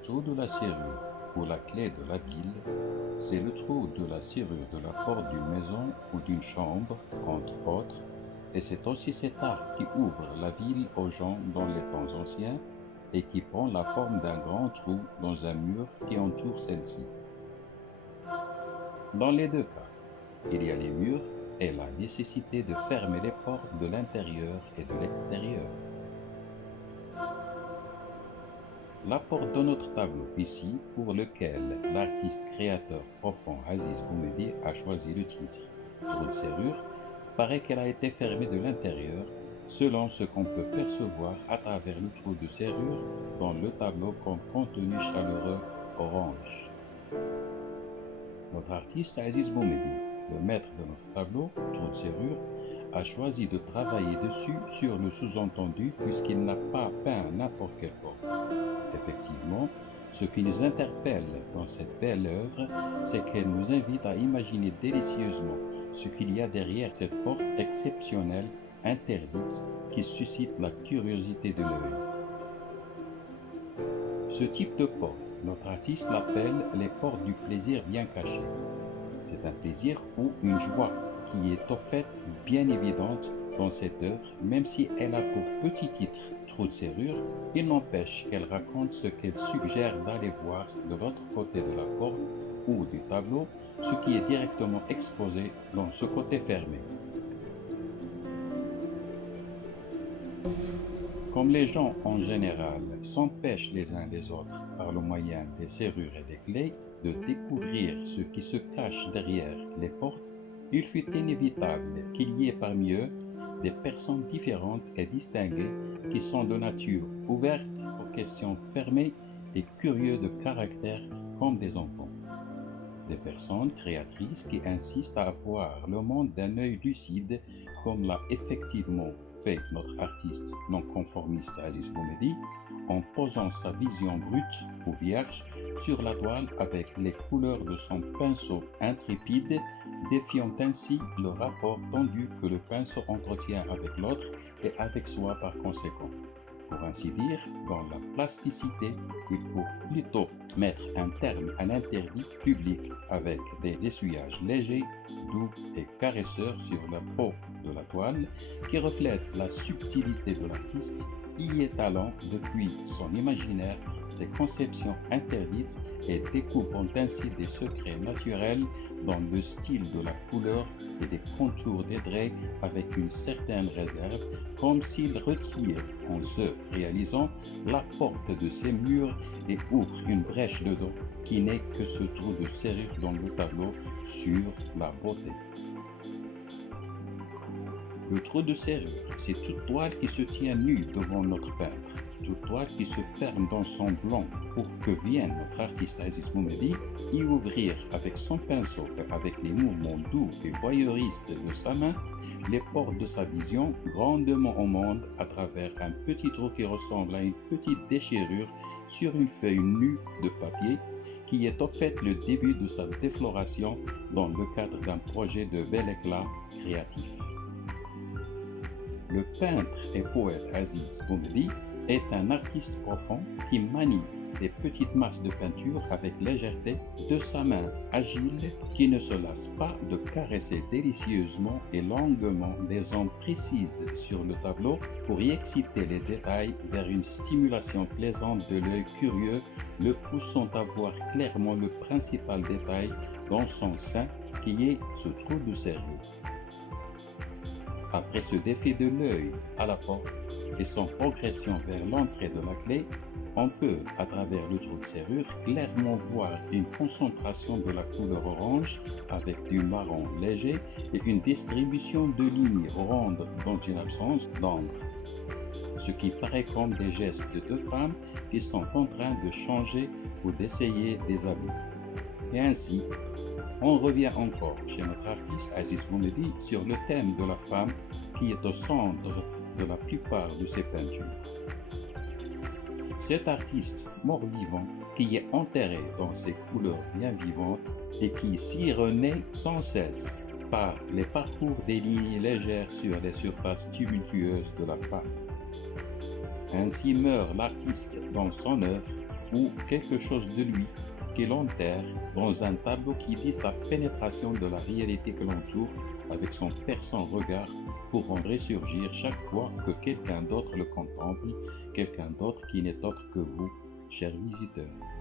Le trou de la serrure, ou la clé de la ville, c'est le trou de la serrure de la porte d'une maison ou d'une chambre, entre autres, et c'est aussi cet arc qui ouvre la ville aux gens dans les temps anciens et qui prend la forme d'un grand trou dans un mur qui entoure celle-ci. Dans les deux cas, il y a les murs et la nécessité de fermer les portes de l'intérieur et de l'extérieur. La porte de notre tableau ici, pour lequel l'artiste créateur profond Aziz Boumedi a choisi le titre Trou de serrure, paraît qu'elle a été fermée de l'intérieur, selon ce qu'on peut percevoir à travers le trou de serrure dans le tableau comme contenu chaleureux orange. Notre artiste Aziz Boumedi, le maître de notre tableau, Trou de serrure, a choisi de travailler dessus sur le sous-entendu puisqu'il n'a pas peint n'importe quelle porte. Effectivement, ce qui nous interpelle dans cette belle œuvre, c'est qu'elle nous invite à imaginer délicieusement ce qu'il y a derrière cette porte exceptionnelle, interdite, qui suscite la curiosité de l'œil. Ce type de porte, notre artiste l'appelle les portes du plaisir bien caché. C'est un plaisir ou une joie qui est au fait bien évidente dans cette œuvre, même si elle a pour petit titre Trou de serrure, il n'empêche qu'elle raconte ce qu'elle suggère d'aller voir de l'autre côté de la porte ou du tableau, ce qui est directement exposé dans ce côté fermé. Comme les gens en général s'empêchent les uns les autres par le moyen des serrures et des clés de découvrir ce qui se cache derrière les portes, il fut inévitable qu'il y ait parmi eux des personnes différentes et distinguées qui sont de nature ouverte aux questions fermées et curieux de caractère comme des enfants. Des personnes créatrices qui insistent à voir le monde d'un œil lucide, comme l'a effectivement fait notre artiste non-conformiste Aziz Boumedi, en posant sa vision brute ou vierge sur la toile avec les couleurs de son pinceau intrépide, défiant ainsi le rapport tendu que le pinceau entretient avec l'autre et avec soi par conséquent. Pour ainsi dire, dans la plasticité et pour plutôt mettre un terme à l'interdit public avec des essuyages légers, doux et caresseurs sur la peau de la toile qui reflète la subtilité de l'artiste, y étalant depuis son imaginaire ses conceptions interdites et découvrant ainsi des secrets naturels dans le style de la couleur et des contours des traits avec une certaine réserve, comme s'il retire en se réalisant la porte de ses murs et ouvre une brèche dedans qui n'est que ce trou de serrure dans le tableau sur la beauté. Le trou de serrure, c'est toute toile qui se tient nue devant notre peintre, toute toile qui se ferme dans son blanc pour que vienne notre artiste Aziz Boumedi y ouvrir avec son pinceau et avec les mouvements doux et voyeuristes de sa main les portes de sa vision grandement au monde à travers un petit trou qui ressemble à une petite déchirure sur une feuille nue de papier qui est au fait le début de sa défloration dans le cadre d'un projet de bel éclat créatif. Le peintre et poète Aziz Boumedi est un artiste profond qui manie des petites masses de peinture avec légèreté de sa main agile qui ne se lasse pas de caresser délicieusement et longuement des zones précises sur le tableau pour y exciter les détails vers une stimulation plaisante de l'œil curieux, le poussant à voir clairement le principal détail dans son sein qui est ce trou de serrure. Après ce défi de l'œil à la porte et son progression vers l'entrée de la clé, on peut, à travers le trou de serrure, clairement voir une concentration de la couleur orange avec du marron léger et une distribution de lignes rondes dans une absence d'ombre. Ce qui paraît comme des gestes de deux femmes qui sont en train de changer ou d'essayer des habits. Et ainsi, on revient encore chez notre artiste Aziz Boumedi sur le thème de la femme qui est au centre de la plupart de ses peintures. Cet artiste mort-vivant qui est enterré dans ses couleurs bien vivantes et qui s'y renaît sans cesse par les parcours des lignes légères sur les surfaces tumultueuses de la femme. Ainsi meurt l'artiste dans son œuvre ou quelque chose de lui qui l'enterre dans un tableau qui dit sa pénétration de la réalité que l'entoure avec son perçant regard pour en ressurgir chaque fois que quelqu'un d'autre le contemple, quelqu'un d'autre qui n'est autre que vous, chers visiteurs.